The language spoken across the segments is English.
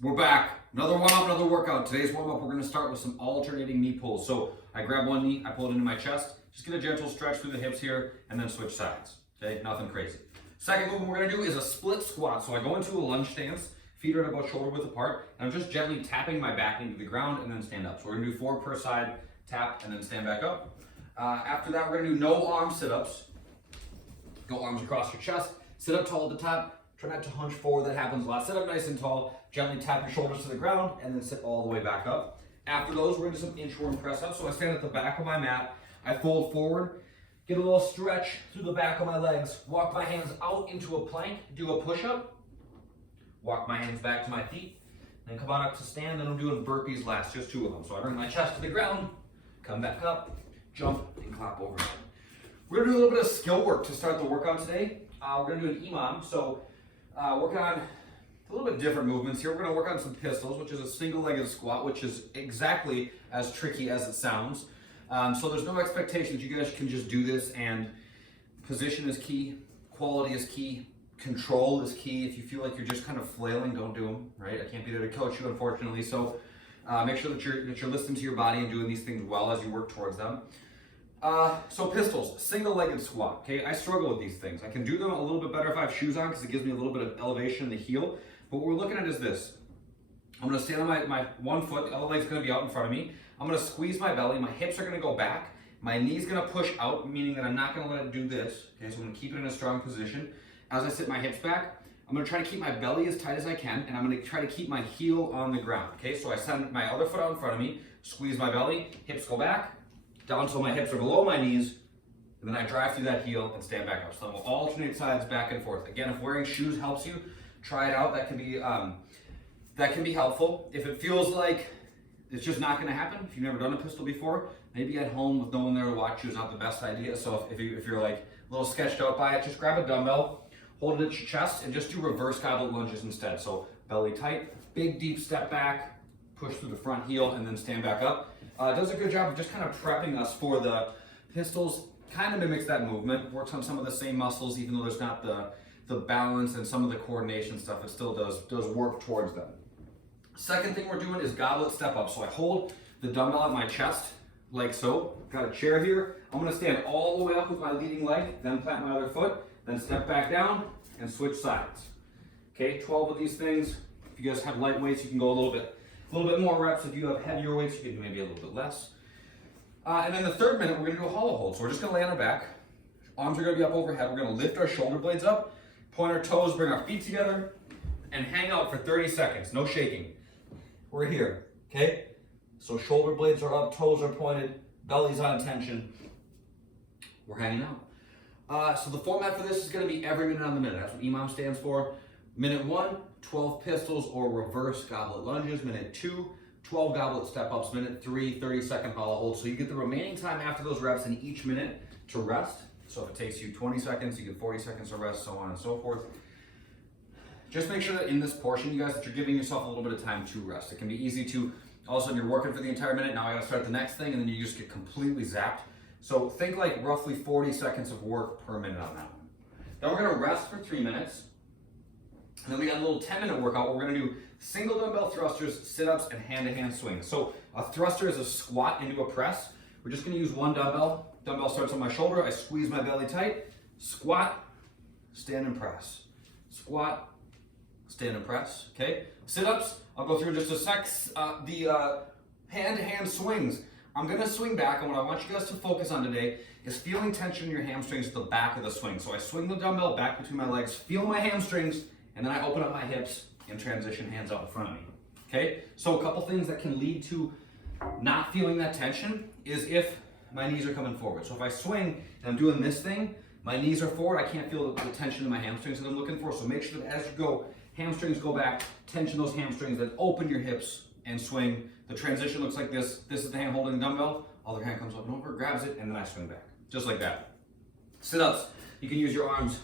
We're back. Another warm-up, another workout. Today's warm-up, we're going to start with some alternating knee pulls. So I grab one knee, I pull it into my chest, just get a gentle stretch through the hips here, and then switch sides. Okay, nothing crazy. Second movement we're going to do is a split squat. So I go into a lunge stance, feet are at about shoulder width apart, and I'm just gently tapping my back into the ground and then stand up. So we're going to do 4 per side, tap, and then stand back up. After that, we're going to do no arm sit-ups. Go arms across your chest, sit up tall at the top. Try not to hunch forward, that happens a lot. Sit up nice and tall, gently tap your shoulders to the ground, and then sit all the way back up. After those, we're gonna do some inchworm press ups. So I stand at the back of my mat, I fold forward, get a little stretch through the back of my legs, walk my hands out into a plank, do a push-up, walk my hands back to my feet, then come on up to stand, then I'm doing burpees last, just 2 of them. So I bring my chest to the ground, come back up, jump, and clap overhead. We're gonna do a little bit of skill work to start the workout today. We're gonna do an EMOM, so working on a little bit different movements here. We're going to work on some pistols, which is a single-legged squat, which is exactly as tricky as it sounds. So there's no expectation that you guys can just do this, and position is key, quality is key, control is key. If you feel like you're just kind of flailing, don't do them, right? I can't be there to coach you, unfortunately. So make sure that you're listening to your body and doing these things well as you work towards them. So pistols, single-legged squat, okay? I struggle with these things. I can do them a little bit better if I have shoes on because it gives me a little bit of elevation in the heel. But what we're looking at is this. I'm gonna stand on my one foot, the other leg's gonna be out in front of me. I'm gonna squeeze my belly, my hips are gonna go back, my knee's gonna push out, meaning that I'm not gonna let it do this, okay? So I'm gonna keep it in a strong position. As I sit my hips back, I'm gonna try to keep my belly as tight as I can, and I'm gonna try to keep my heel on the ground, okay? So I send my other foot out in front of me, squeeze my belly, hips go back, down till my hips are below my knees, and then I drive through that heel and stand back up. So then we'll alternate sides back and forth. Again, if wearing shoes helps you, try it out. That can be helpful. If it feels like it's just not going to happen, if you've never done a pistol before, maybe at home with no one there to watch you is not the best idea. So if you're like a little sketched out by it, just grab a dumbbell, hold it at your chest, and just do reverse goblet lunges instead. So belly tight, big deep step back, push through the front heel, and then stand back up. It does a good job of just kind of prepping us for the pistols. Kind of mimics that movement, works on some of the same muscles, even though there's not the balance and some of the coordination stuff, it still does work towards them. Second thing we're doing is goblet step up. So I hold the dumbbell at my chest, like so. Got a chair here. I'm gonna stand all the way up with my leading leg, then plant my other foot, then step back down and switch sides. Okay, 12 of these things. If you guys have light weights, you can go a little bit more reps. If you have heavier weights, you can do maybe a little bit less. And then the third minute, we're gonna do a hollow hold. So we're just gonna lay on our back. Arms are gonna be up overhead. We're gonna lift our shoulder blades up, point our toes, bring our feet together, and hang out for 30 seconds, no shaking. We're here, okay? So shoulder blades are up, toes are pointed, belly's on tension. We're hanging out. So the format for this is gonna be every minute on the minute. That's what EMOM stands for. Minute 1, 12 pistols or reverse goblet lunges. Minute 2, 12 goblet step-ups. Minute 3, 30-second hollow hold. So you get the remaining time after those reps in each minute to rest. So if it takes you 20 seconds, you get 40 seconds to rest, so on and so forth. Just make sure that in this portion, you guys, that you're giving yourself a little bit of time to rest. It can be easy to, all of a sudden you're working for the entire minute, now I gotta start the next thing, and then you just get completely zapped. So think like roughly 40 seconds of work per minute on that one. Then we're gonna rest for 3 minutes. And then we got a little 10-minute workout where we're gonna do single dumbbell thrusters, sit-ups, and hand-to-hand swings. So a thruster is a squat into a press. We're just gonna use one dumbbell. Dumbbell starts on my shoulder, I squeeze my belly tight, squat, stand and press. Squat, stand and press, okay? Sit-ups, I'll go through in just a sec. The hand-to-hand swings. I'm gonna swing back, and what I want you guys to focus on today is feeling tension in your hamstrings at the back of the swing. So I swing the dumbbell back between my legs, feel my hamstrings, and then I open up my hips and transition hands out in front of me, okay? So a couple things that can lead to not feeling that tension is if my knees are coming forward. So if I swing and I'm doing this thing, my knees are forward, I can't feel the tension in my hamstrings that I'm looking for. So make sure that as you go, hamstrings go back, tension those hamstrings, then open your hips and swing. The transition looks like this. This is the hand holding the dumbbell, other hand comes up and over, grabs it, and then I swing back, just like that. Sit-ups, you can use your arms.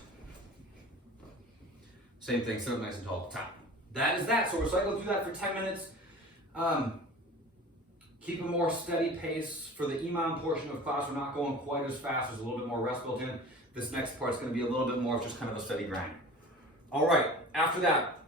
Same thing, sit up nice and tall, top. That is that, so we're cycling through that for 10 minutes. Keep a more steady pace. For the EMOM portion of class, we're not going quite as fast. There's a little bit more rest built in. This next part's gonna be a little bit more of just kind of a steady grind. All right, after that,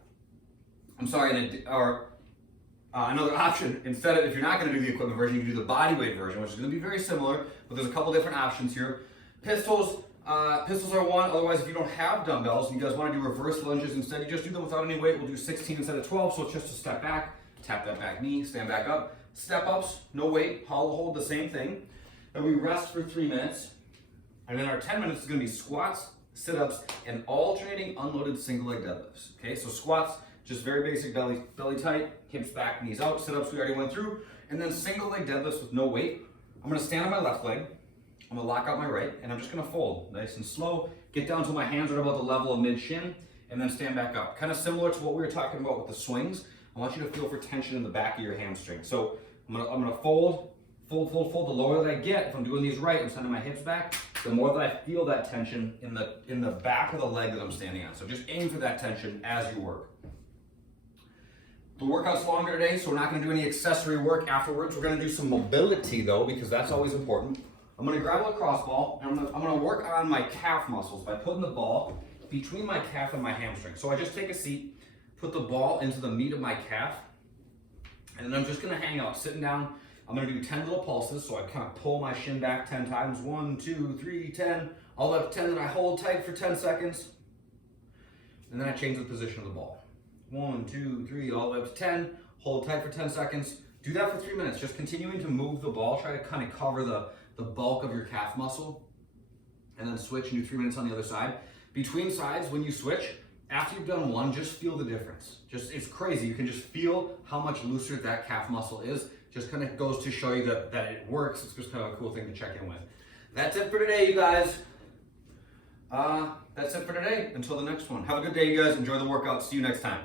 Another option, instead of, if you're not going to do the equipment version, you can do the body weight version, which is going to be very similar, but there's a couple different options here. Pistols are one. Otherwise, if you don't have dumbbells and you guys want to do reverse lunges instead, you just do them without any weight. We'll do 16 instead of 12, so it's just a step back, tap that back knee, stand back up. Step ups, no weight, hollow hold, the same thing. And we rest for 3 minutes. And then our 10 minutes is going to be squats, sit-ups, and alternating unloaded single leg deadlifts. Okay, so squats, just very basic belly tight, hips back, knees out. Sit-ups we already went through. And then single leg deadlifts with no weight. I'm going to stand on my left leg. I'm going to lock out my right, and I'm just going to fold nice and slow. Get down till my hands are about the level of mid-shin, and then stand back up. Kind of similar to what we were talking about with the swings. I want you to feel for tension in the back of your hamstring. So I'm gonna fold. The lower that I get, if I'm doing these right, I'm sending my hips back, the more that I feel that tension in the back of the leg that I'm standing on. So just aim for that tension as you work. The workout's longer today, so we're not gonna do any accessory work afterwards. We're gonna do some mobility though, because that's always important. I'm gonna grab a lacrosse ball, and I'm gonna work on my calf muscles by putting the ball between my calf and my hamstring. So I just take a seat, put the ball into the meat of my calf, and then I'm just gonna hang out, sitting down. I'm gonna do 10 little pulses, so I kind of pull my shin back 10 times. 1, 2, 3, 10, all up to 10, then I hold tight for 10 seconds. And then I change the position of the ball. 1, 2, 3, all the way up to 10, hold tight for 10 seconds. Do that for 3 minutes, just continuing to move the ball. Try to kind of cover the bulk of your calf muscle. And then switch and do 3 minutes on the other side. Between sides, when you switch, after you've done one, just feel the difference. It's crazy. You can just feel how much looser that calf muscle is. Just kind of goes to show you that it works. It's just kind of a cool thing to check in with. That's it for today, you guys. That's it for today. Until the next one. Have a good day, you guys. Enjoy the workout. See you next time.